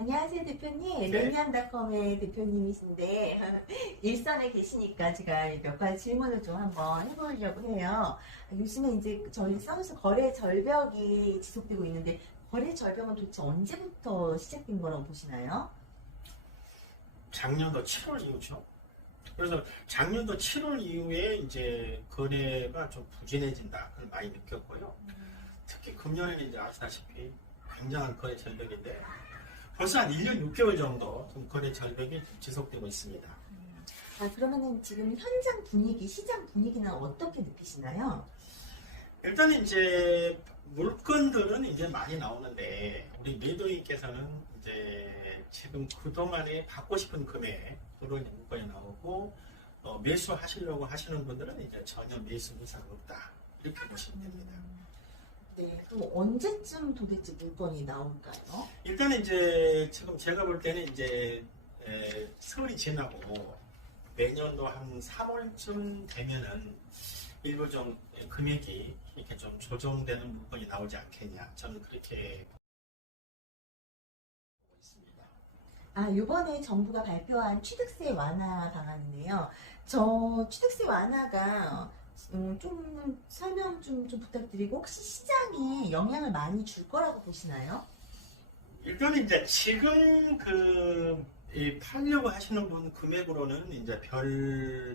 안녕하세요, 대표님. 네. 레미안닷컴의 대표님이신데, 일선에 계시니까 제가 몇 가지 질문을 좀 한번 해보려고 해요. 요즘에 이제 저희 사무실 거래 절벽이 지속되고 있는데, 거래 절벽은 도대체 언제부터 시작된 거라고 보시나요? 작년도 7월 이후죠. 그래서 작년도 7월 이후에 이제 거래가 좀 부진해진다. 그걸 많이 느꼈고요. 특히 금년에는 이제 아시다시피 굉장한 거래 절벽인데 벌써 한 1년 6개월 정도 좀 거래 절벽이 좀 지속되고 있습니다. 그러면은 지금 현장 분위기, 시장 분위기는 어떻게 느끼시나요? 일단 이제 물건들은 이제 많이 나오는데 우리 매도인께서는 이제 지금 그동안에 받고 싶은 금액으로 이제 물건이 나오고 매수하시려고 하시는 분들은 이제 전혀 매수 의사가 없다 이렇게 보시면 됩니다. 네, 그럼 언제쯤 도대체 물건이 나올까요? 일단 이제 지금 제가 볼 때는 이제 설이 지나고 내년도 한 3월쯤 되면은 일부 좀 금액이 이렇게 좀 조정되는 물건이 나오지 않겠냐 저는 그렇게 보고 있습니다. 요번에 정부가 발표한 취득세 완화 방안인데요. 저 취득세 완화가 좀 설명 좀 부탁드리고 혹시 시장에 영향을 많이 줄 거라고 보시나요? 일단은 이제 지금 이 팔려고 하시는 분 금액으로는 이제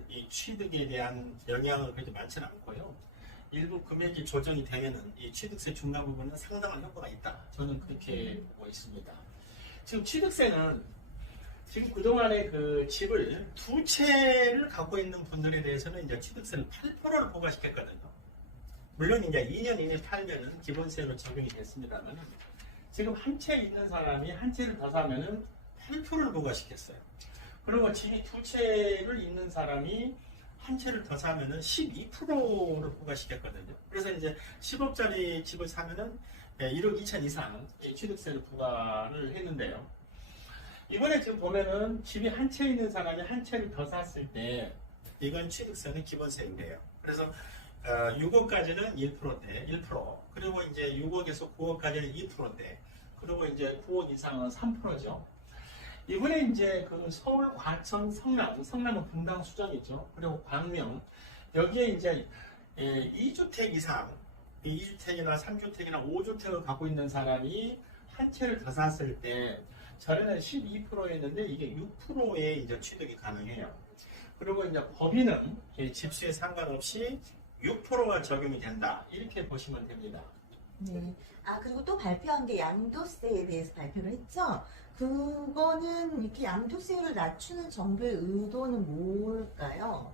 이 취득에 대한 영향은 그렇게 많지는 않고요. 일부 금액이 조정이 되면은 이 취득세 중과 부분은 상당한 효과가 있다. 저는 그렇게 보고 있습니다. 지금 취득세는 지금 그동안에 그 집을 두 채를 갖고 있는 분들에 대해서는 이제 취득세를 8%를 부과시켰거든요. 물론 이제 2년 이내 팔면은 기본세로 적용이 됐습니다만 지금 한 채 있는 사람이 한 채를 더 사면은 8%를 부과시켰어요. 그리고 집이 두 채를 있는 사람이 한 채를 더 사면은 12%를 부과시켰거든요. 그래서 이제 10억짜리 집을 사면은 1억 2천 이상 취득세를 부과를 했는데요. 이번에 지금 보면은 집이 한 채 있는 사람이 한 채를 더 샀을 때 이건 취득세는 기본세인데요. 그래서 6억까지는 1%인데 1%, 그리고 이제 6억에서 9억까지는 2%인데, 그리고 이제 9억 이상은 3%죠. 이번에 이제 그 서울, 과천, 성남은 분당 수정이죠. 그리고 광명, 여기에 이제 2주택 이상, 2주택이나 3주택이나 5주택을 갖고 있는 사람이 한 채를 더 샀을 때 전에는 12%였는데 이게 6%에 이제 취득이 가능해요. 그리고 이제 법인은 집수에 상관없이 6%가 적용이 된다. 이렇게 보시면 됩니다. 네. 그리고 또 발표한 게 양도세에 대해서 발표를 했죠. 그거는 이렇게 양도세율을 낮추는 정부의 의도는 뭘까요?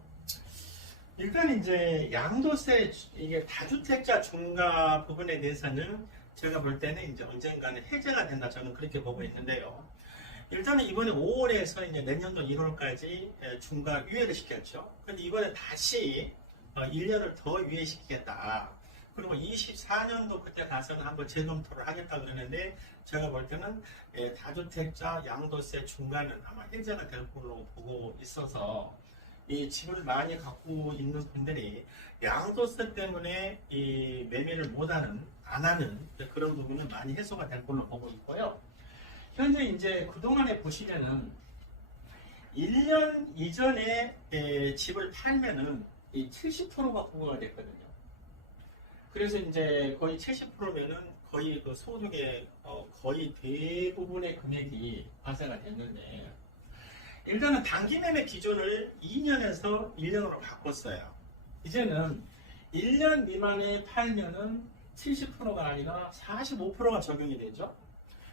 일단 이제 양도세 이게 다주택자 중과 부분에 대해서는 제가 볼 때는 이제 언젠가는 해제가 된다. 저는 그렇게 보고 있는데요. 일단은 이번에 5월에서 이제 내년도 1월까지 중과 유예를 시켰죠. 근데 이번에 다시 1년을 더 유예시키겠다. 그리고 24년도 그때 가서는 한번 재검토를 하겠다 그러는데 제가 볼 때는 다주택자 양도세 중과는 아마 해제가 될 걸로 보고 있어서 이 집을 많이 갖고 있는 분들이 양도세 때문에 이 매매를 안 하는 그런 부분은 많이 해소가 될 걸로 보고 있고요. 현재 이제 그동안에 보시면은 1년 이전에 집을 팔면은 이 70%가 부과가 됐거든요. 그래서 이제 거의 70%면은 거의 그 소득의 거의 대부분의 금액이 발생가 됐는데, 일단은 단기 매매 기준을 2년에서 1년으로 바꿨어요. 이제는 1년 미만에 팔면은 70%가 아니라 45%가 적용이 되죠.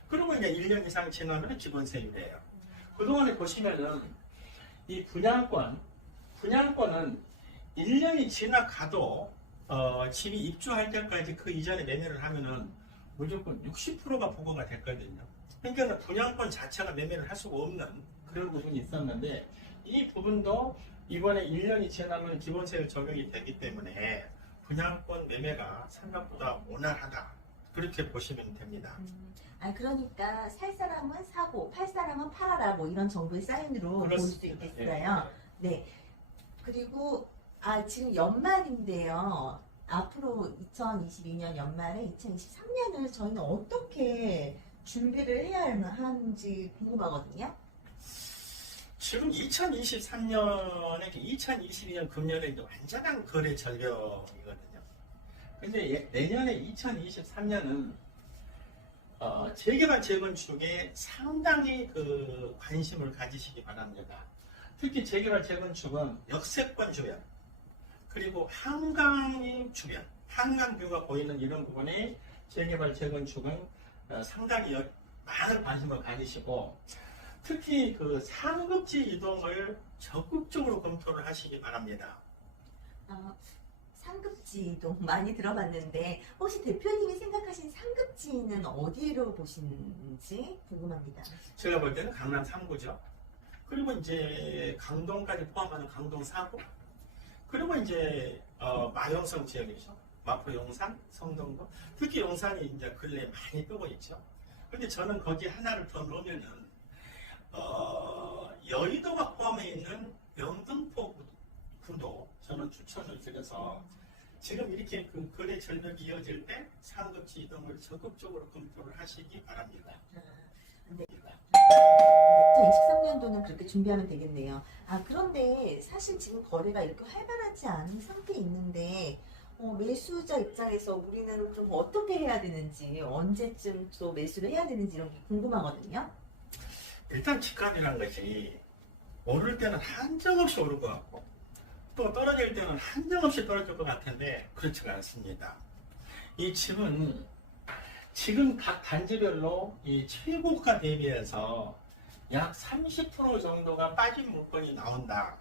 그리고 이제 1년 이상 지나면 기본세율이에요. 그동안에 보시면은 이 분양권은 1년이 지나가도 집이 입주할 때까지 그 이전에 매매를 하면은 무조건 60%가 부과가 됐거든요. 그러니까 분양권 자체가 매매를 할 수가 없는 그런 부분이 있었는데, 이 부분도 이번에 1년이 지나면 기본세율 적용이 되기 때문에 분양권 매매가 생각보다 원활하다. 그렇게 보시면 됩니다. 그러니까 살 사람은 사고 팔 사람은 팔아라 뭐 이런 정부의 사인으로 볼 수 그렇습니다. 있겠어요. 네. 그리고 지금 연말인데요. 앞으로 2022년 연말에 2023년을 저희는 어떻게 준비를 해야 하는지 궁금하거든요. 지금 2023년에 2022년 금년에 이제 완전한 거래 절벽이거든요. 근데 내년에 2023년은 재개발 재건축에 상당히 그 관심을 가지시기 바랍니다. 특히 재개발 재건축은 역세권 주변 그리고 한강이 주변 한강뷰가 보이는 이런 부분에 재개발 재건축은 상당히 많은 관심을 가지시고 특히 그 상급지 이동을 적극적으로 검토를 하시기 바랍니다. 상급지도 많이 들어봤는데 혹시 대표님이 생각하신 상급지는 어디로 보시는지 궁금합니다. 제가 볼 때는 강남 3구죠. 그리고 이제 강동까지 포함하는 강동 4구. 그리고 이제 마용성 지역이죠. 마포 용산, 성동구. 특히 용산이 이제 근래에 많이 뜨고 있죠. 근데 저는 거기 하나를 더 넣으면은 여의도가 포함해 있는 영등포 구도 저는 추천을 드려서 지금 이렇게 그 거래 절벽이 이어질 때 상급지 이동을 적극적으로 검토를 하시기 바랍니다. 네. 2023년도는 그렇게 준비하면 되겠네요. 그런데 사실 지금 거래가 이렇게 활발하지 않은 상태에 있는데 매수자 입장에서 우리는 좀 어떻게 해야 되는지 언제쯤 또 매수를 해야 되는지 이런 게 궁금하거든요. 일단 집값이라는 것이 오를 때는 한정없이 오를 것 같고 또 떨어질 때는 한정없이 떨어질 것 같은데 그렇지가 않습니다. 이 집은 지금 각 단지별로 이 최고가 대비해서 약 30% 정도가 빠진 물건이 나온다.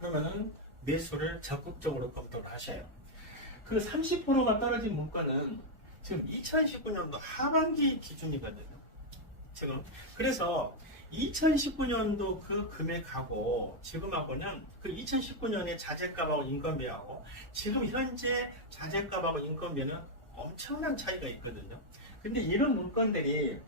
그러면은 매수를 적극적으로 검토를 하셔요. 그 30%가 떨어진 물건은 지금 2019년도 하반기 기준이거든요. 지금 그래서 2019년도 그 금액하고 지금하고는 그 2019년의 자재값하고 인건비하고 지금 현재 자재값하고 인건비는 엄청난 차이가 있거든요. 근데 이런 물건들이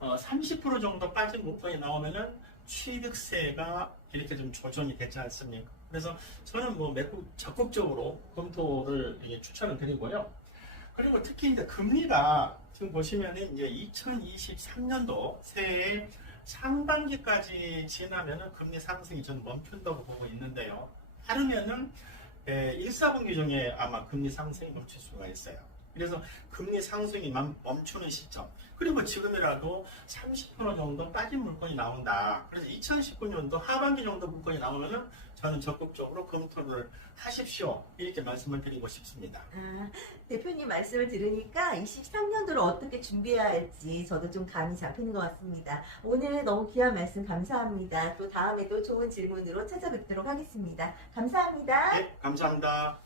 30% 정도 빠진 물건이 나오면은 취득세가 이렇게 좀 조정이 되지 않습니까? 그래서 저는 뭐 매우 적극적으로 검토를 추천을 드리고요. 그리고 특히 이제 금리가 지금 보시면은 이제 2023년도 새해 상반기까지 지나면은 금리 상승이 전 멈춘다고 보고 있는데요. 빠르면은 1, 4분기 중에 아마 금리 상승이 멈출 수가 있어요. 그래서 금리 상승이 멈추는 시점 그리고 지금이라도 30% 정도 빠진 물건이 나온다. 그래서 2019년도 하반기 정도 물건이 나오면은 저는 적극적으로 검토를 하십시오. 이렇게 말씀을 드리고 싶습니다. 대표님 말씀을 들으니까 23년도를 어떻게 준비해야 할지 저도 좀 감이 잡히는 것 같습니다. 오늘 너무 귀한 말씀 감사합니다. 또 다음에도 좋은 질문으로 찾아뵙도록 하겠습니다. 감사합니다. 네, 감사합니다.